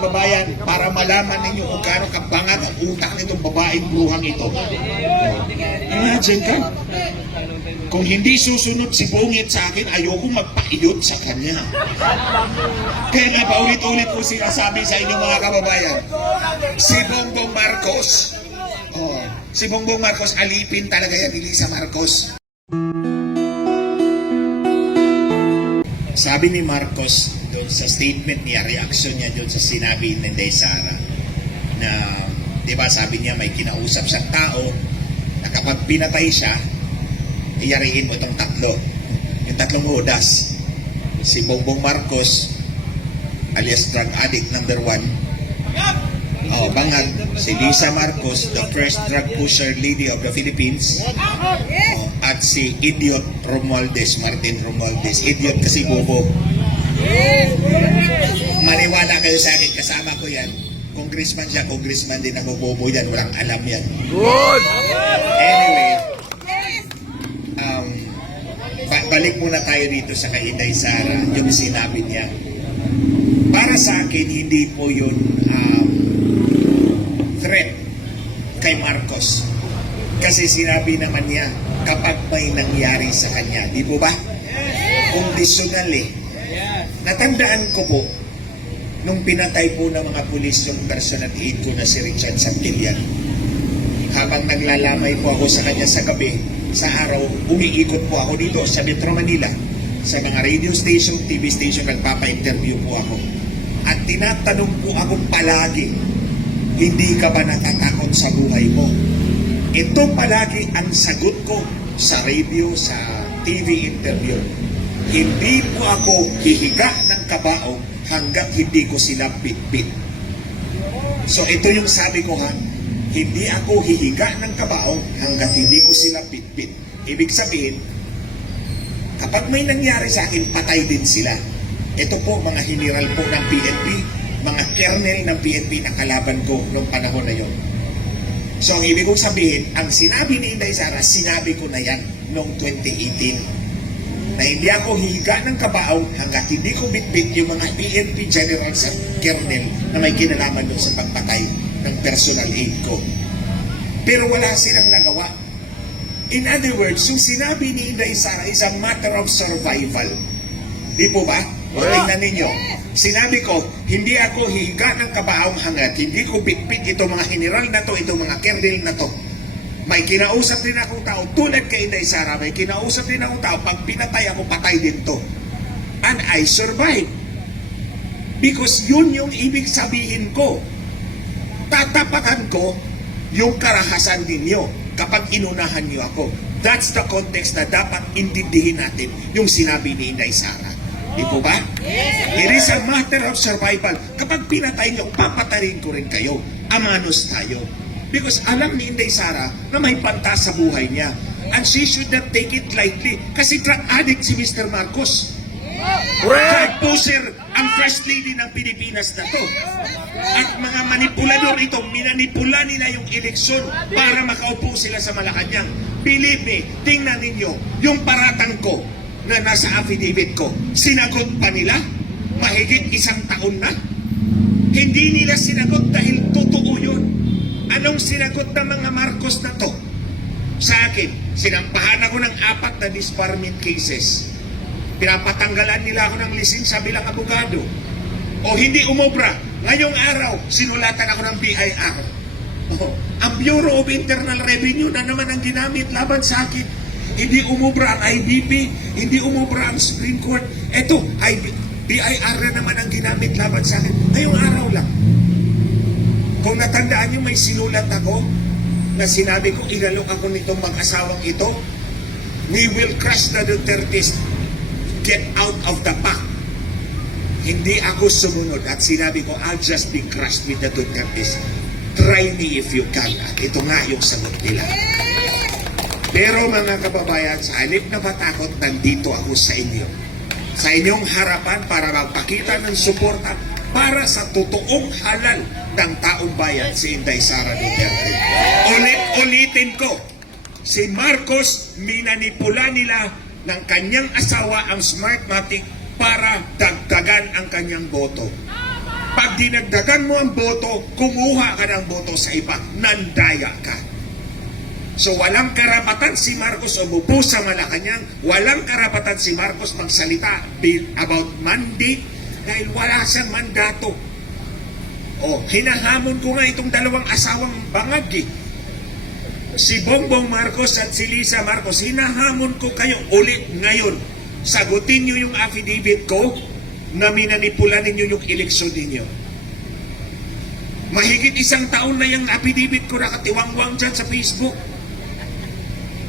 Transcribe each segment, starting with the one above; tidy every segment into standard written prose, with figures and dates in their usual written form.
kababayan, para malaman ninyo kung gaano kabangat ang utak nitong babaeng bruhang ito. Imagine ka, kung hindi susunod si Bungit sa akin, ayoko magpaiyot sa kanya. Kaya nga paulit-ulit ko sinasabi sa inyo mga kababayan, si Bongbong Marcos, si Bongbong Marcos, alipin talaga yan ni Lisa Marcos. Sabi ni Marcos doon sa statement niya, reaction niya doon sa sinabi ni Inday Sara na, di ba, sabi niya may kinausap siyang tao na kapag pinatay siya, iyariin mo itong tatlo, yung tatlong Judas, si Bongbong Marcos alias drug addict number 1, bangag, si Lisa Marcos, the first drug pusher lady of the Philippines, at si idiot Romualdez, Martin Romualdez. Idiot kasi bobo. Maniwala kayo sa akin, kasama ko yan. Congressman siya, congressman din ako, bobo yan, walang alam yan. Good! Anyway, balik muna tayo dito sa kay Inday Sara, yung sinabi niya. Para sa akin, hindi po yun threat kay Marcos. Kasi sinabi naman niya, kapag may nangyari sa kanya, di po ba? Conditional eh. Natandaan ko po, nung pinatay po ng mga pulis yung personal aid ko na si Richard Santillan, habang naglalamay po ako sa kanya sa gabi, sa araw, umiikot po ako dito sa Metro Manila, sa mga radio station, TV station, nagpapa-interview po ako. At tinatanong po ako palagi, hindi ka ba natatakot sa buhay mo? Ito palagi ang sagot ko sa radio, sa TV interview. Hindi po ako hihiga ng kabaong hanggat hindi ko sila bitbit. So ito yung sabi ko ha, hindi ako hihiga ng kabaong hanggat hindi ko sila bitbit. Ibig sabihin, kapag may nangyari sa akin, patay din sila. Ito po mga general po ng PNP, mga kernel ng PNP na kalaban ko noong panahon na yon. So ang ibig kong sabihin, ang sinabi ni Inday Sara, sinabi ko na yan noong 2018. Na hindi ako hihiga ng kabaong hanggat hindi ko bitbit yung mga PNP generals at kernel na may kinalaman doon sa pagpatay ng personal aid ko. Pero wala silang nagawa. In other words, yung sinabi ni Inday Sara is a matter of survival. Di po ba? O tingnan ninyo, sinabi ko, hindi ako higa ng kabaong hanggat hindi ko bitbit itong mga general na to, itong mga kernel na to. May kinausap din akong tao, tulad kay Inday Sara, may kinausap din akong tao, pag pinatay ako, patay din to. And I survived. Because yun yung ibig sabihin ko. Tatapakan ko yung karahasan ninyo kapag inunahan niyo ako. That's the context na dapat intindihin natin yung sinabi ni Inday Sara. Di po ba? It is a matter of survival. Kapag pinatay niyo, papatayin ko rin kayo. Amanos tayo. Because alam ni Inday Sara na may panta sa buhay niya. And she should not take it lightly. Kasi drug addict si Mr. Marcos. Drug pusher ang first lady ng Pilipinas na to. At mga manipulador ito, minanipula nila yung eleksyon para makaupo sila sa Malacanang. Believe me, tingnan ninyo, yung paratang ko na nasa affidavit ko, sinagot pa nila? Mahigit 1 taon na? Hindi nila sinagot dahil totoo yun. Anong sinagot ng mga Marcos na to? Sa akin, sinampahan ako ng 4 na disbarment cases. Pinapatanggalan nila ako ng lisensya bilang abogado. O hindi umobra. Ngayong araw, sinulatan ako ng BIR. Ang Bureau of Internal Revenue na naman ang ginamit laban sa akin. Hindi umubra ang IBP, hindi umubra ang Supreme Court. Eto, BIR na naman ang ginamit laban sa akin. Ngayong araw lang. Kung natandaan nyo, may sinulat ako na sinabi ko, ilalok ako nitong mag-asawang ito. We will crush the Dutertes. Get out of the pack. Hindi ako sumunod at sinabi ko, I'll just be crushed with the Dutertes. Try me if you can. At ito nga yung sagot nila. Pero mga kababayan, sa halip na matakot, nandito ako sa inyo. Sa inyong harapan para magpakita ng suporta para sa totoong halal ng taong bayan, si Inday Sara Duterte. Ulit-ulitin ko, si Marcos, minanipula nila ng kanyang asawa ang Smartmatic para dagdagan ang kanyang boto. Pag dinagdagan mo ang boto, kumuha ka ng boto sa iba, nandaya ka. So walang karapatan si Marcos umupo sa Malacanang, walang karapatan si Marcos magsalita about mandate dahil wala siyang mandato. O, hinahamon ko nga itong dalawang asawang bangag eh. Si Bongbong Marcos at si Lisa Marcos, hinahamon ko kayo ulit ngayon. Sagutin nyo yung affidavit ko na minanipula ninyo yung eleksyon ninyo. Mahigit 1 taon na yung affidavit ko nakatiwangwang dyan sa Facebook.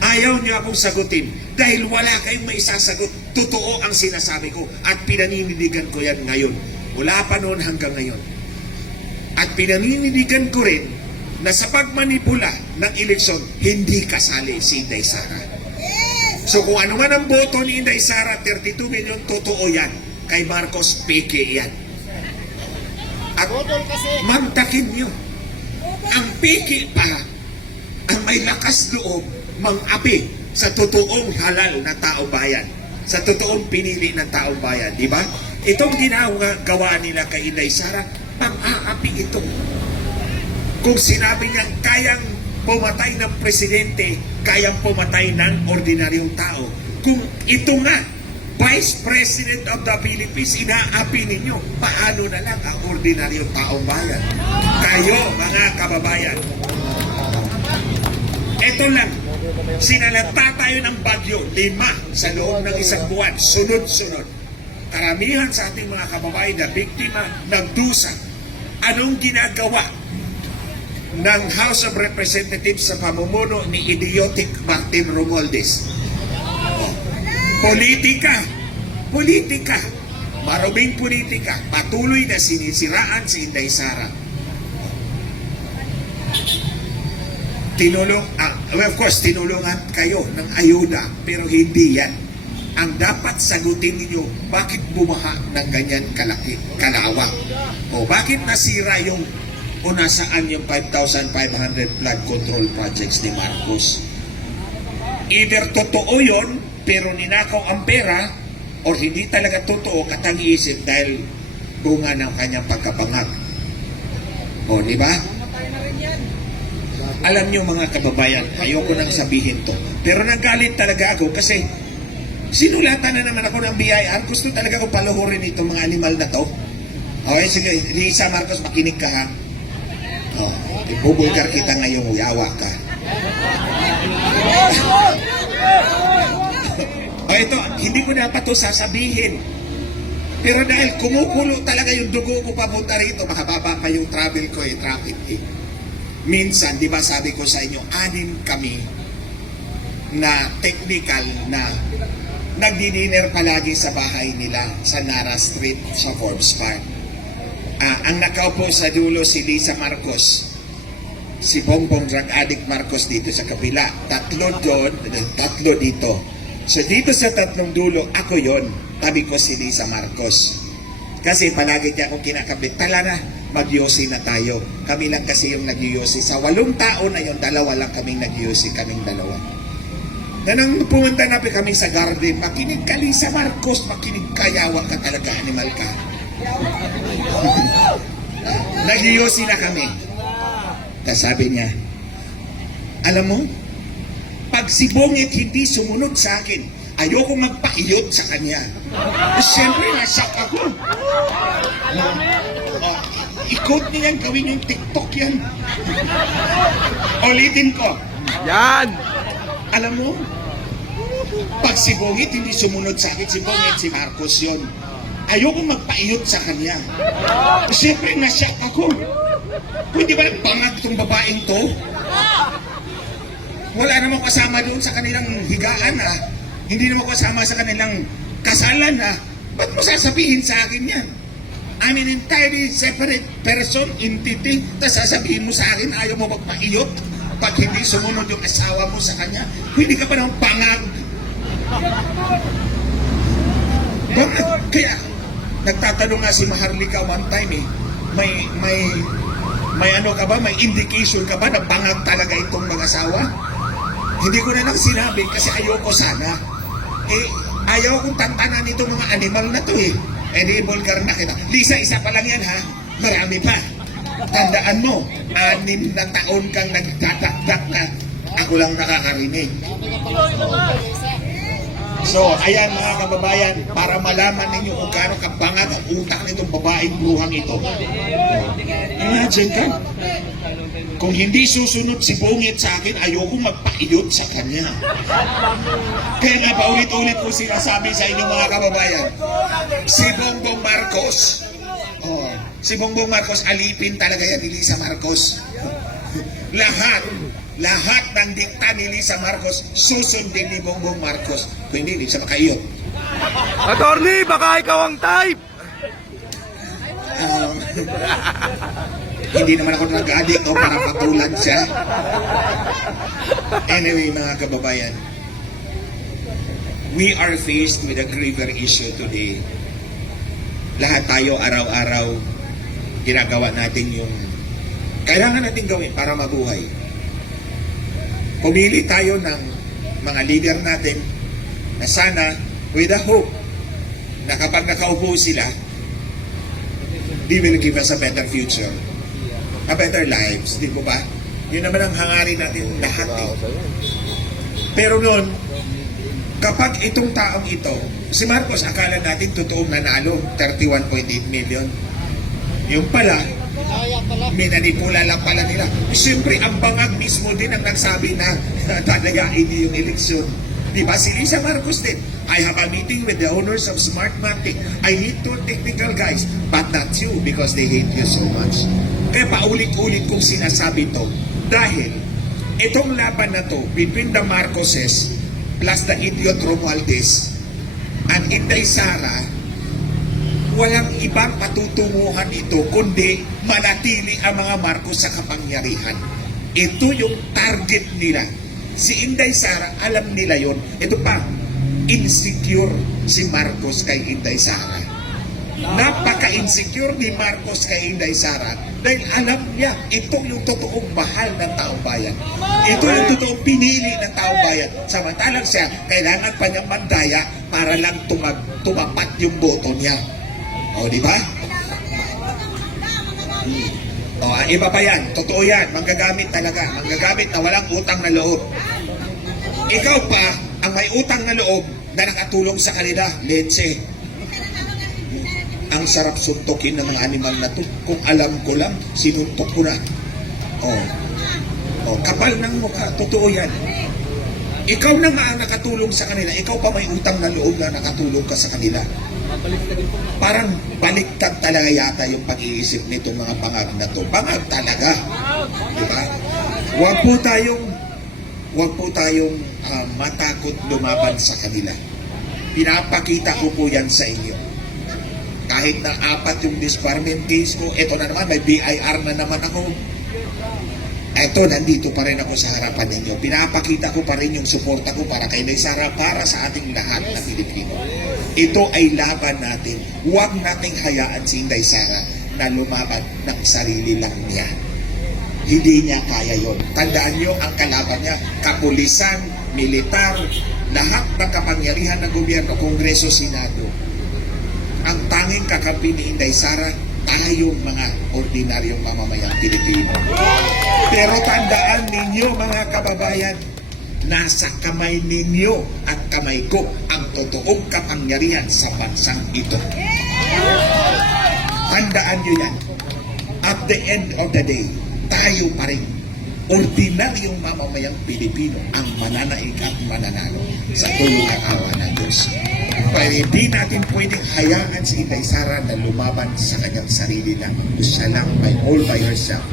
Ayaw niyo akong sagutin dahil wala kayong maisasagot. Totoo ang sinasabi ko at pinaninindigan ko yan ngayon. Mula pa noon hanggang ngayon. At pinaninindigan ko rin na sa pagmanipula ng eleksyon, hindi kasali si Inday Sara. So kung ano man ang boto ni Inday Sara, 32 million, totoo yan. Kay Marcos, peke yan. At mamtakin nyo. Ang peke pa, ang may lakas loob, mang-api sa totoong halal na tao bayan, sa totoong pinili ng tao bayan, di ba? Itong ginagawa nila kay Inday Sara, pang-aapi ito. Kung sinabi niya kayang pumatay ng presidente, kayang pumatay ng ordinaryong tao. Kung ito nga, Vice President of the Philippines, inaapi ninyo, paano na lang ang ordinaryong taong bayan? Kayo, mga kababayan, ito lang, sinalata tayo ng bagyo, 5 sa loob ng 1 buwan, sunod-sunod. Karamihan sa ating mga kababayan na biktima ng dusa. Anong ginagawa ng House of Representatives sa pamumuno ni idiotic Martin Romualdez? Politika. Politika. Maruming politika. Patuloy na sinisiraan si Inday Sara. Of course, tinulungan kayo ng ayuda, pero hindi yan. Ang dapat sagutin ninyo, bakit bumaha ng ganyan kalaki, kalawak? O bakit nasira yung o nasaan yung 5,500 flood control projects ni Marcos? Either totoo yon, pero ninakaw ang pera, or hindi talaga totoo, katang-iisip dahil bunga ng kanyang pagkabangag. O, di ba? Alam niyo mga kababayan, ayoko nang sabihin to, pero nagalit talaga ako kasi sinulatan na naman ako ng BIR. Gusto talaga ko paluhurin itong mga animal na to. Okay, sige, Lisa Marcos, makinig ka ha. Ibubulgar kita ngayong yawa ka. Ito, hindi ko dapat to sasabihin. Pero dahil kumukulo talaga yung dugo ko papunta rito, makababa pa yung travel ko, traffic eh. Minsan, di ba sabi ko sa inyo, 6 kami na technical na nagdi-dinner palagi sa bahay nila sa Nara Street sa Forbes Park. Ang nakaupo sa dulo si Lisa Marcos, si Bongbong drug addict Marcos dito sa kabila, 3 doon, 3 dito. So dito sa 3 dulo, ako yon, tabi ko si Lisa Marcos. Kasi palagi niya akong kinakabit, tala na, mag-yosi na tayo. Kami lang kasi yung nag-yosi. Sa 8 tao na yun, 2 lang kaming nag-yosi, kaming 2. Na nang pumunta na kami sa garden, makinig ka Lisa Marcos, makinig ka, yawa ka talaga, animal ka. Nag-yosi na kami. Tapos sabi niya, alam mo, pag si Bongit hindi sumunod sa akin, ayoko magpaiyot sa kanya. Siyempre, nasak ako. Ikot niyan, gawin yung TikTok yan. Ulitin ko. Yan! Alam mo, pag si Bongit hindi sumunod sa akin, si Bongit, si Marcos yun. Ayoko magpaiyot sa kanya. Siyempre, nasyak ako. Pwede ba bangag itong babaeng to? Wala namang kasama doon sa kanilang higaan ha. Hindi naman kasama sa kanilang kasalan ha. Ba't mo sasabihin sa akin yan? I'm an entirely separate person, entity. Tapos sasabihin mo sa akin, ayaw mo magpaiyot pag hindi sumunod yung asawa mo sa kanya. Hindi ka pa naman bangag. Bangag. Kaya, nagtatanong nga si Maharlika one time eh, may ano ka ba, may indication ka ba na bangag talaga itong mag-asawa? Hindi ko na lang sinabi kasi ayoko sana. Ayaw kong tantanan itong mga animal na to eh. Di vulgar na kita. Lisa, isa pa lang yan ha. Marami pa. Tandaan mo, 6 na taon kang nagtatakdak na ako lang nakakarinig. So, ayan mga kababayan, para malaman ninyo kung gaano kabangag ang utak nitong babaeng bruhang ito. Imagine ka, kung hindi susunod si Bungit sa akin, ayoko magpaiyot sa kanya. Kaya nga paulit-ulit ko sinasabi sa inyo mga kababayan, si Bongbong Marcos, si Bongbong Marcos, alipin talaga yan ni Lisa Marcos. Lahat ng dikta ni Lisa Marcos, susundin ni Bongbong Marcos. Kung hindi siya makaiyot. Attorney, baka ikaw ang type. Hindi naman ako nag-addict o para patulan siya. Anyway, mga kababayan, we are faced with a graver issue today. Lahat tayo araw-araw ginagawa natin yung kailangan natin gawin para mabuhay. Pumili tayo ng mga leader natin na sana with a hope na kapag nakaupo sila, they will give us a better future, a better lives, di ba? Yun naman ang hangarin natin lahat eh. Pero noon, kapag itong taong ito, si Marcos, akala natin totoong nanalo, 31.8 million. Yung pala, minanipula lang pala nila. Siyempre, ang bangag mismo din ang nagsabi na talagain niyo yung eleksyon. Diba? Si Lisa Marcos din. I have a meeting with the owners of Smartmatic. I need 2 technical guys, but not you because they hate you so much. Kaya paulit-ulit kong sinasabi to dahil itong laban na to between the Marcoses plus the idiot Romualdez and Inday Sara, walang ibang patutunguhan ito kundi manatili ang mga Marcos sa kapangyarihan. Ito yung target nila. Si Inday Sara, alam nila yon. Ito pa, insecure si Marcos kay Inday Sara. Napaka-insecure ni Marcos kay Inday Sara dahil alam niya ito yung totoong mahal ng taong bayan. Ito yung totoong pinili ng taong bayan. Samantalang siya, kailangan pa niyang mandaya para lang tumapat yung boto niya. O, di ba? O, iba pa yan. Totoo yan. Manggagamit talaga. Manggagamit na walang utang na loob. Ikaw pa, ang may utang na loob na nakatulong sa kanila, leche. Ang sarap suntokin ng mga animal na to. Kung alam ko lang, sinuntok ko na. Kapal ng mukha. Totoo yan. Ikaw na nga ang nakatulong sa kanila. Ikaw pa may utang na loob na nakatulong ka sa kanila. Parang baliktad talaga yata yung pag-iisip nito mga bangag na to. Bangag talaga. Diba? Huwag po tayong matakot lumaban sa kanila. Pinapakita ko po yan sa inyo. Kahit na 4 yung disbarment case ko, eto na naman, may BIR na naman ako. Eto, nandito pa rin ako sa harapan ninyo. Pinapakita ko pa rin yung suporta ko para kay Inday Sara, para sa ating lahat na Pilipino. Ito ay laban natin. Huwag nating hayaan si Inday Sara na lumaban ng sarili lang niya. Hindi niya kaya yon. Tandaan niyo ang kalaban niya, kapulisan, militar, lahat ng kapangyarihan ng gobyerno, Kongreso, Senado. Ang tanging kakampi ni Inday Sara, tayong mga ordinaryong mamamayang Pilipino. Pero tandaan ninyo mga kababayan, nasa kamay ninyo at kamay ko ang totoong kapangyarihan sa bansang ito. Tandaan nyo yan. At the end of the day, tayo pa rin, ordinaryong mamamayang Pilipino ang mananaig at mananalo sa tulong at awa ng Diyos. Pero hindi natin pwedeng hayaan si Inday Sara na lumaban sa kanyang sarili lang. Siya lang all by herself.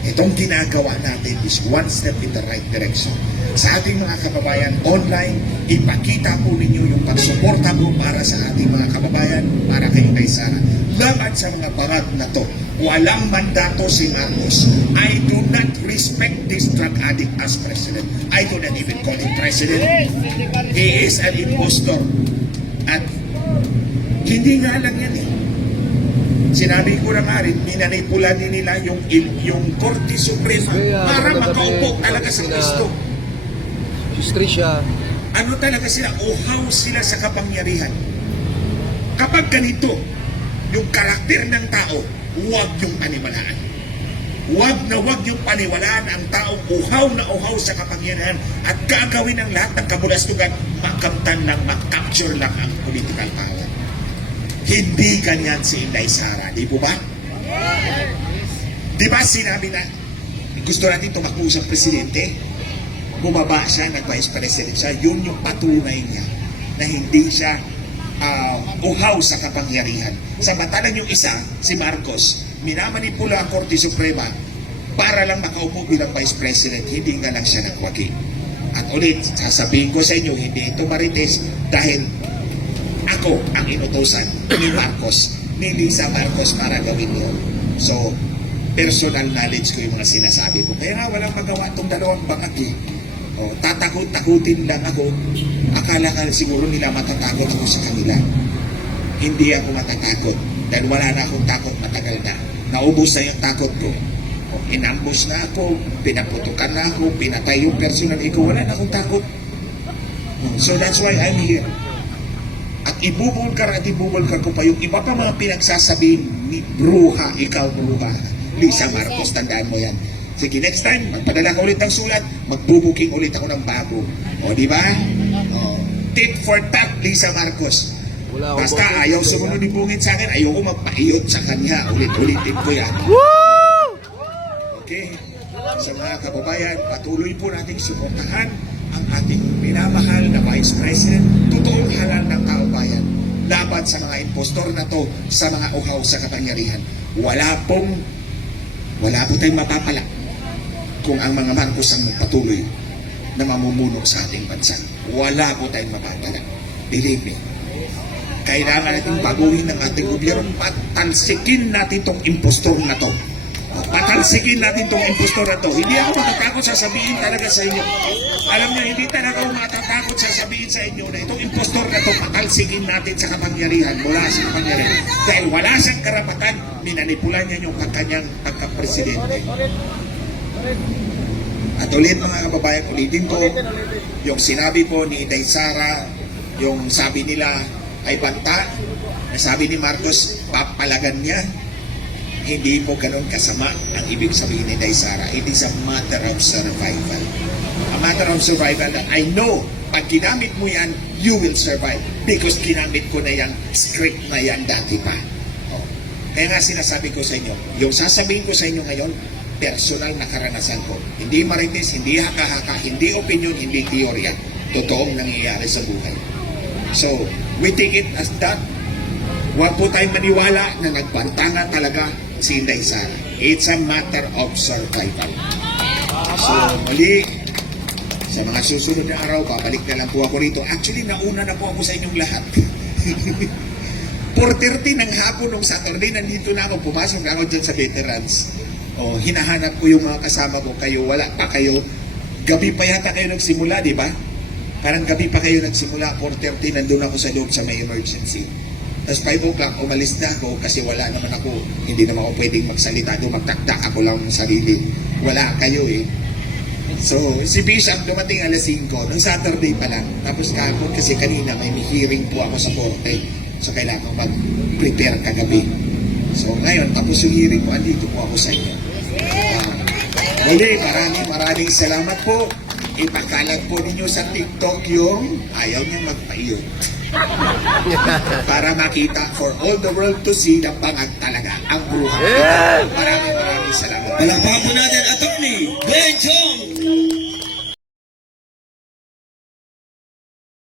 Itong ginagawa natin is one step in the right direction. Sa ating mga kababayan online, ipakita po ninyo yung pagsuporta po para sa ating mga kababayan, para kay Inday Sara. Laban sa mga bangag na to, walang mandato si Marcos. I do not respect this drug addict as president. I do not even call him president. He is an impostor. At hindi nga lang yan eh. Sinabi ko na nga rin, minanipula din nila yung Korte Suprema para makaupo talaga sa Kristo. Justisya. Ano talaga sila? Uhaw sila sa kapangyarihan. Kapag ganito, yung karakter ng tao, huwag yung paniwalaan. Huwag na huwag yung paniwalaan ang taong uhaw na uhaw sa kapangyarihan at gagawin ang lahat ng kabulastugan, makamtan lang, makapture lang ang political power. Hindi ganyan si Inday Sara, di po ba? Di ba sinabi na gusto natin tumakbo sa presidente? Bumaba siya, nag-vice president siya. Yun yung patunay niya na hindi siya uhaw sa kapangyarihan. Samantalang yung isa, si Marcos, minamanipula ang Korte Suprema para lang makaupo bilang vice president. Hindi nga lang siya nagwagi. At ulit, sasabihin ko sa inyo, hindi ito marites dahil ako ang inutosan ni Marcos, ni Lisa Marcos para gawin yun. So, personal knowledge ko yung mga sinasabi ko. Kaya nga walang magawa itong dalawang bangag eh. O, tatakot-takutin lang ako. Akala ka siguro nila matatakot ako sa kanila. Hindi ako matatakot. Dahil wala na akong takot matagal na. Naubos na yung takot ko. O, inambos na ako, pinaputukan na ako, pinatay yung personal ego. Wala na akong takot. So that's why I'm here. At ibubulkar ko pa yung iba pa mga pinagsasabihin ni Bruha, ikaw Bruha. Lisa Marcos, tandaan mo yan. Sige, next time, magpadala ka ulit ng sulat, magbubuking ulit ako ng bago. O, di ba? O, tit for tat, Lisa Marcos. Basta ayaw sumunod yung bungin sa akin, ayaw ko magpaiyot sa kanya. Ulit-ulitin ko yan. Okay? Sa mga kababayan, patuloy po natin suportahan ang ating minamahal na Vice President, totoong halal ng kababayan, laban sa mga impostor na to, sa mga uhaw sa kapangyarihan. Wala po tayong mapapala kung ang mga Marcos ang patuloy na mamumuno sa ating bansa. Wala po tayong mapapala. Believe me. Kailangan natin baguhin ng ating gobyerno, patalsikin natin itong impostor na to. Patalsikin natin itong impostor na to. Hindi ako matatakot sasabihin talaga sa inyo. Alam niyo, hindi talaga ako matatakot sasabihin sa inyo na itong impostor na to, patalsikin natin sa kapangyarihan, mula sa kapangyarihan. Dahil wala siyang karapatan, minanipulan niya yung kanyang pagka-presidente. At ulit mga kababayan, ulitin ko, yung sinabi po ni Inday Sara, yung sabi nila ay banta, na sabi ni Marcos, papalagan niya. Hindi po ganun kasama ang ibig sabihin ni Inday Sara. It is a matter of survival. A matter of survival that I know, pag ginamit mo yan, you will survive. Because ginamit ko na yung script na yan dati pa. Oh. Kaya nga sinasabi ko sa inyo, yung sasabihin ko sa inyo ngayon, personal na karanasan ko. Hindi marites, hindi haka-haka, hindi opinion, hindi teorya. Totoong nangyayari sa buhay. So, we take it as that. Huwag po tayong maniwala na nagbantanga talaga si Inday Sara. It's a matter of survival. So, muli, sa mga susunod na araw, babalik na lang po ako rito. Actually, nauna na po ako sa inyong lahat. 4:30 ng hapon nung Saturday, nandito na ako, pumasok ako dyan sa veterans. O, hinahanap ko yung mga kasama ko, kayo, wala pa kayo. Gabi pa yata kayo nagsimula, di ba? Parang gabi pa kayo nagsimula, 4:30, nandun ako sa loob sa may emergency. Tapos 5 o'clock, umalis na ako kasi wala naman ako, hindi naman ako pwedeng magsalita doon, magtaktak ako lang ng sarili. Wala kayo eh. So, si Bishop dumating alas 5, nung Saturday pa lang. Tapos kahapon kasi kanina may hearing po ako sa korte. So, kailangan mag-prepare kagabi. So, ngayon, tapos yung hearing po, andito po ako sa inyo. Muli, maraming salamat po. Ipakalat po ninyo sa TikTok yung ayaw niya magpaiyot. Para makita for all the world to see na bangag talaga ang Bruha. Maraming salamat. Palakpakan po natin, Atty. Glenn Chong.